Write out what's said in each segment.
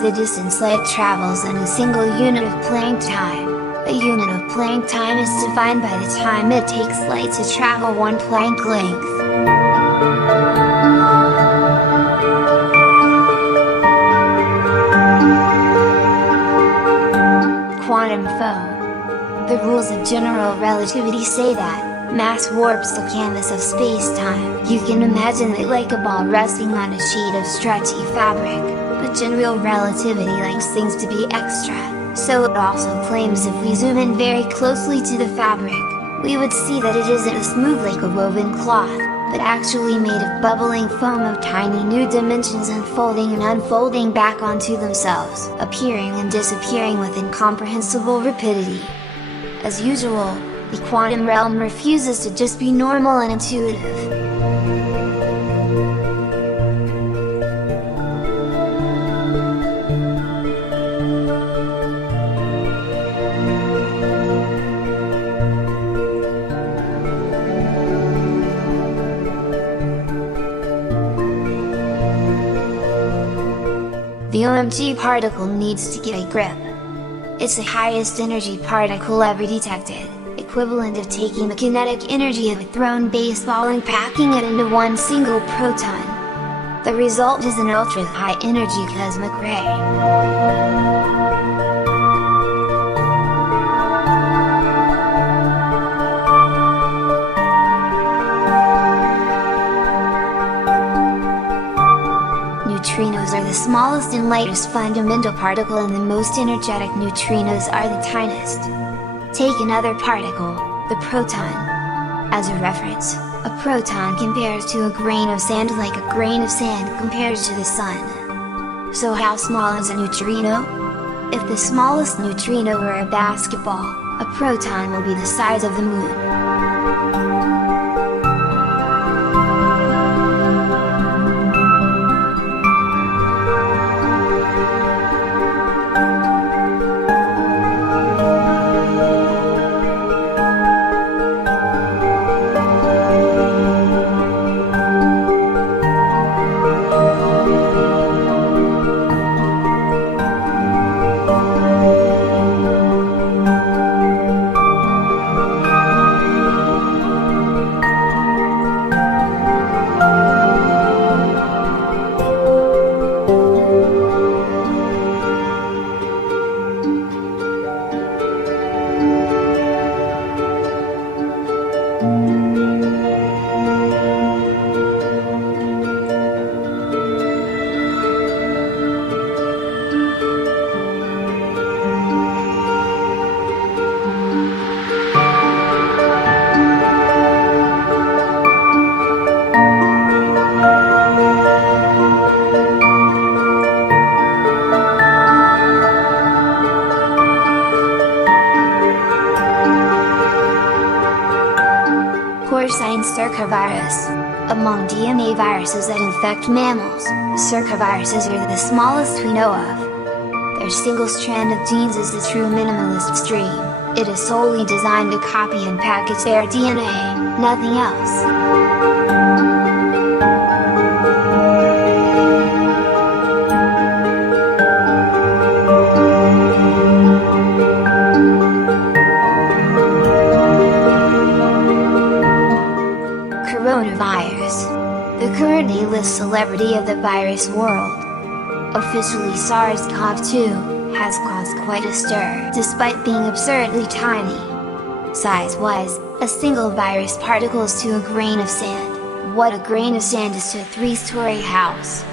the distance light travels in a single unit of Planck time. A unit of Planck time is defined by the time it takes light to travel one Planck length. Quantum foam. The rules of general relativity say that mass warps the canvas of space-time. You can imagine it like a ball resting on a sheet of stretchy fabric, but general relativity likes things to be extra. So it also claims if we zoom in very closely to the fabric, we would see that it isn't as smooth like a woven cloth, but actually made of bubbling foam of tiny new dimensions unfolding and unfolding back onto themselves, appearing and disappearing with incomprehensible rapidity. As usual, the quantum realm refuses to just be normal and intuitive. The Omg particle needs to get a grip. It's the highest energy particle ever detected, equivalent of taking the kinetic energy of a thrown baseball and packing it into one single proton. The result is an ultra-high energy cosmic ray. Neutrinos are the smallest and lightest fundamental particle, and the most energetic neutrinos are the tiniest. Take another particle, the proton. As a reference, a proton compares to a grain of sand like a grain of sand compares to the sun. So how small is a neutrino? If the smallest neutrino were a basketball, a proton will be the size of the moon. Circovirus. Among DNA viruses that infect mammals, circoviruses are the smallest we know of. Their single strand of genes is the true minimalist stream. It is solely designed to copy and package their DNA, nothing else. The current A-list celebrity of the virus world. Officially SARS-CoV-2, has caused quite a stir despite being absurdly tiny. Size-wise, a single virus particle is to a grain of sand, what a grain of sand is to a 3-story house.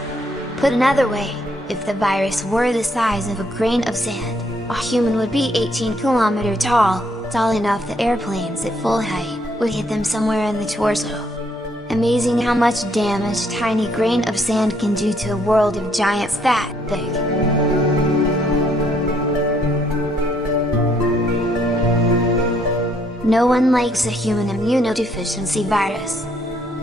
Put another way, if the virus were the size of a grain of sand, a human would be 18 km tall enough that airplanes at full height would hit them somewhere in the torso. Amazing how much damage tiny grain of sand can do to a world of giants that big. No one likes a human immunodeficiency virus.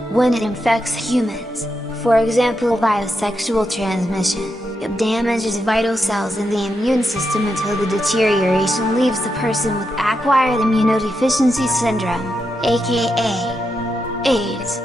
When it infects humans, for example via sexual transmission, it damages vital cells in the immune system until the deterioration leaves the person with acquired immunodeficiency syndrome, aka AIDS.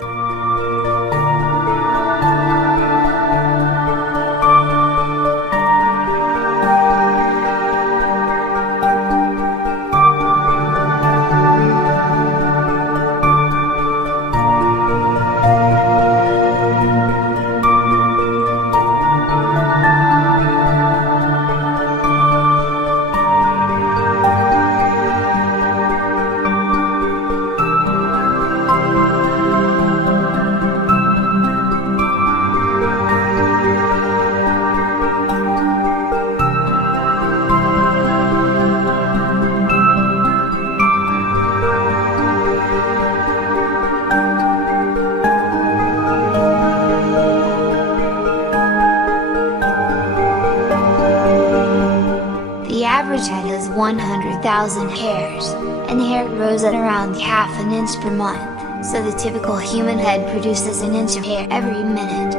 100,000 hairs, and hair grows at around half an inch per month, so the typical human head produces an inch of hair every minute.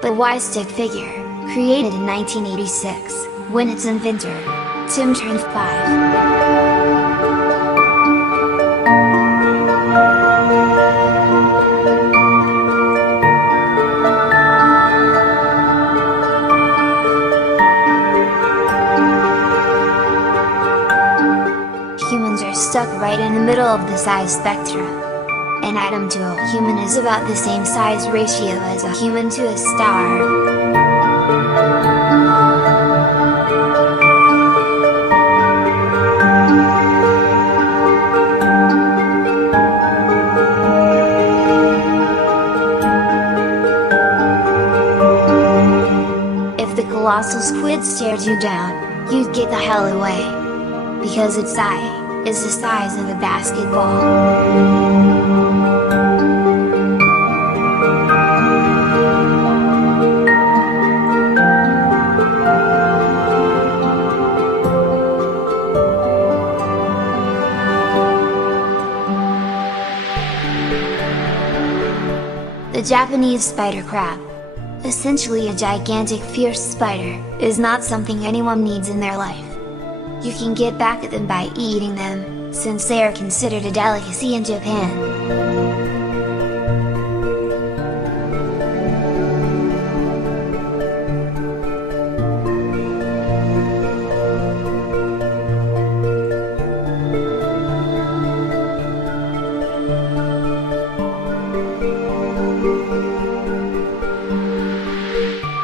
The Y-stick figure, created in 1986, when its inventor, Tim turned 5. Humans are stuck right in the middle of the size spectrum. An atom to a human is about the same size ratio as a human to a star. If the colossal squid stared you down, you'd get the hell away. Because its eye is the size of a basketball. The Japanese spider crab, essentially a gigantic fierce spider, is not something anyone needs in their life. You can get back at them by eating them, since they are considered a delicacy in Japan.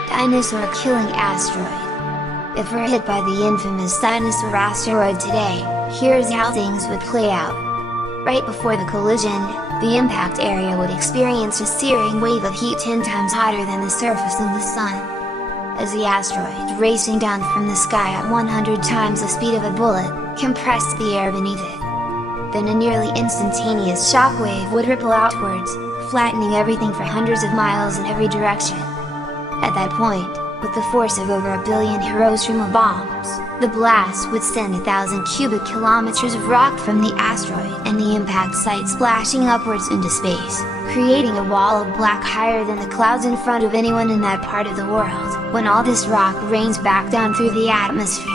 Dinosaur killing asteroid. If we're hit by the infamous Dinosaur asteroid today, here's how things would play out. Right before the collision, the impact area would experience a searing wave of heat 10 times hotter than the surface of the sun. As the asteroid, racing down from the sky at 100 times the speed of a bullet, compressed the air beneath it. Then a nearly instantaneous shockwave would ripple outwards, flattening everything for hundreds of miles in every direction. At that point, with the force of over 1 billion Hiroshima bombs, the blast would send 1,000 cubic kilometers of rock from the asteroid and the impact site splashing upwards into space, creating a wall of black higher than the clouds in front of anyone in that part of the world. When all this rock rains back down through the atmosphere,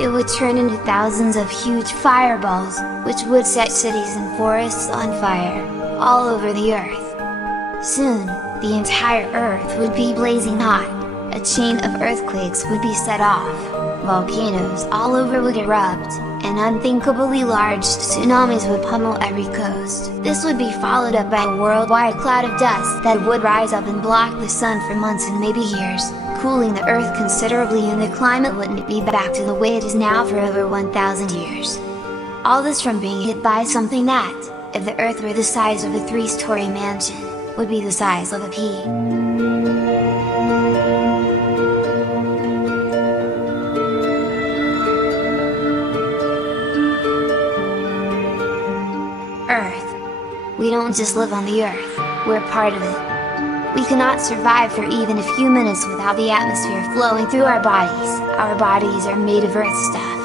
it would turn into thousands of huge fireballs, which would set cities and forests on fire, all over the Earth. Soon, the entire Earth would be blazing hot, a chain of earthquakes would be set off, volcanoes all over would erupt, and unthinkably large tsunamis would pummel every coast. This would be followed up by a worldwide cloud of dust that would rise up and block the sun for months and maybe years, cooling the Earth considerably, and the climate wouldn't be back to the way it is now for over 1,000 years. All this from being hit by something that, if the Earth were the size of a 3-story mansion, would be the size of a pea. Earth. We don't just live on the Earth, we're part of it. We cannot survive for even a few minutes without the atmosphere flowing through our bodies. Our bodies are made of Earth stuff.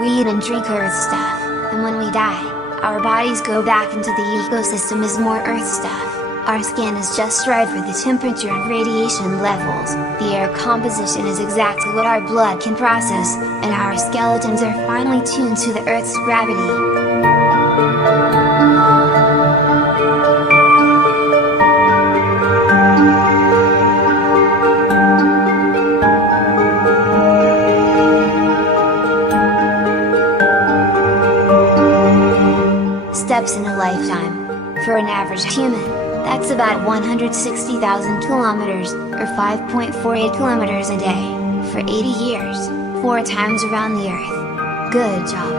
We eat and drink Earth stuff, and when we die, our bodies go back into the ecosystem as more Earth stuff. Our skin is just right for the temperature and radiation levels, the air composition is exactly what our blood can process, and our skeletons are finely tuned to the Earth's gravity. Steps in a lifetime. For an average human, that's about 160,000 kilometers, or 5.48 kilometers a day, for 80 years, 4 times around the Earth. Good job!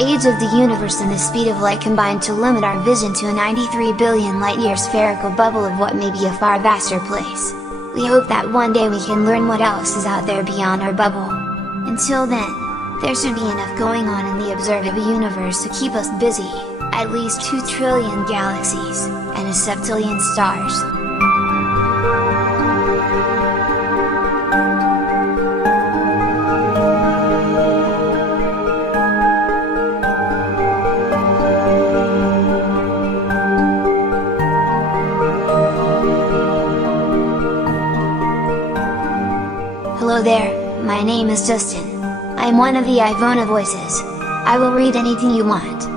age of the universe and the speed of light combined to limit our vision to a 93 billion light-year spherical bubble of what may be a far vaster place. We hope that one day we can learn what else is out there beyond our bubble. Until then, there should be enough going on in the observable universe to keep us busy, at least 2 trillion galaxies, and a septillion stars. Hello there, my name is Justin. I'm one of the Ivona voices. I will read anything you want.